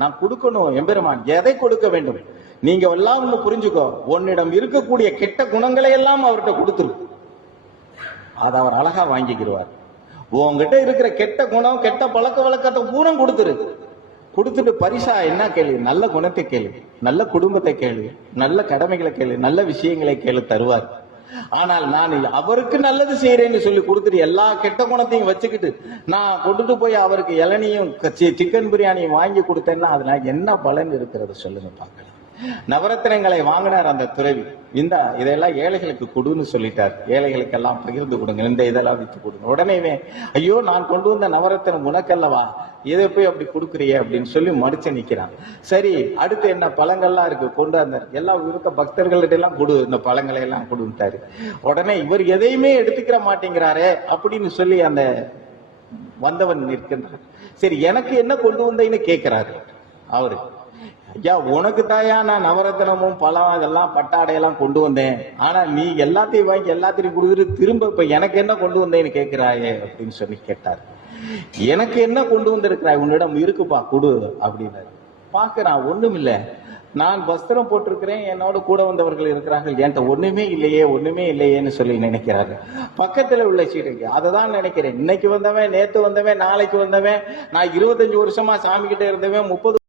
நான் கொடுக்கணும் எம்பெருமான். எதை கொடுக்க வேண்டும்? நீங்க எல்லாம் ஒண்ணு புரிஞ்சுக்கோ, உன்னிடம் இருக்கக்கூடிய கெட்ட குணங்களை எல்லாம் அவர்கிட்ட கொடுத்துரு. அதை அவர் அழகா வாங்கிக்கிடுவார். உங்ககிட்ட இருக்கிற கெட்ட குணம், கெட்ட பழக்க வழக்கத்தை பூரா கொடுத்துரு. கொடுத்துட்டு பரிசா என்ன கேளு? நல்ல குணத்தை கேளு, நல்ல குடும்பத்தை கேளு, நல்ல கடமைகளை கேளு, நல்ல விஷயங்களை கேளு, தருவார். ஆனால் நான் அவருக்கு நல்லது செய்யறேன்னு சொல்லி கொடுத்துட்டு எல்லா கெட்ட குணத்தையும் வச்சுக்கிட்டு நான் கொண்டுட்டு போய் அவருக்கு இளநியும் சிக்கன் பிரியாணியும் வாங்கி கொடுத்தேன்னா அதுல என்ன பலன் இருக்கிறது சொல்லுங்க பார்க்கலாம். நவரத்தினங்களை வாங்கினார் அந்த துறவி. இதெல்லாம் ஏழைகளுக்கு கொடுன்னு சொல்லிட்டார். ஏழைகளுக்கெல்லாம் பகிர்ந்து கொடுங்க, இந்த இதெல்லாம் வித்து கொடுங்க. உடனே ஐயோ, நான் கொண்டு வந்த நவரத்தினம் உனக்கல்லவா, இதை போய் அப்படி கொடுக்குறிய அப்படின்னு சொல்லி மடிச்சு நிக்கிறான். சரி, அடுத்து என்ன பழங்கள்லாம் இருக்கு, கொண்டு வந்தார். எல்லாம் இருக்க பக்தர்கள்ட்ட எல்லாம் கொடு, இந்த பழங்களை எல்லாம் கொடுத்தாரு. உடனே இவர் எதையுமே எடுத்துக்கிற மாட்டேங்கிறாரே அப்படின்னு சொல்லி அந்த வந்தவன் நிற்கின்றார். சரி, எனக்கு என்ன கொண்டு வந்தேன்னு கேட்கிறாரு அவரு. ஐயா, உனக்கு தாயா நான் நவரத்தினமும் பழம் இதெல்லாம் பட்டாடையெல்லாம் கொண்டு வந்தேன். ஆனா நீ எல்லாத்தையும் வாங்கி எல்லாத்தையும் கொடுத்துட்டு திரும்ப இப்ப எனக்கு என்ன கொண்டு வந்தேன்னு கேட்கிறாயே அப்படின்னு சொல்லி கேட்டார். எனக்கு என்ன கொண்டு வந்திருக்கிறாய், உன்னிடம் இருக்குப்பா கொடு அப்படின்னாரு. பாக்குறான், ஒண்ணும் இல்ல. நான் வஸ்திரம் போட்டிருக்கிறேன், என்னோட கூட வந்தவர்கள் இருக்கிறார்கள், என்கிட்ட ஒண்ணுமே இல்லையே ஒண்ணுமே இல்லையேன்னு சொல்லி நினைக்கிறாரு. பக்கத்துல உள்ள சீடைக்கு அதை தான் நினைக்கிறேன். இன்னைக்கு வந்தவன், நேத்து வந்தவன், நாளைக்கு வந்தவன், நான் 25 வருஷமா சாமி கிட்ட இருந்தவன், 30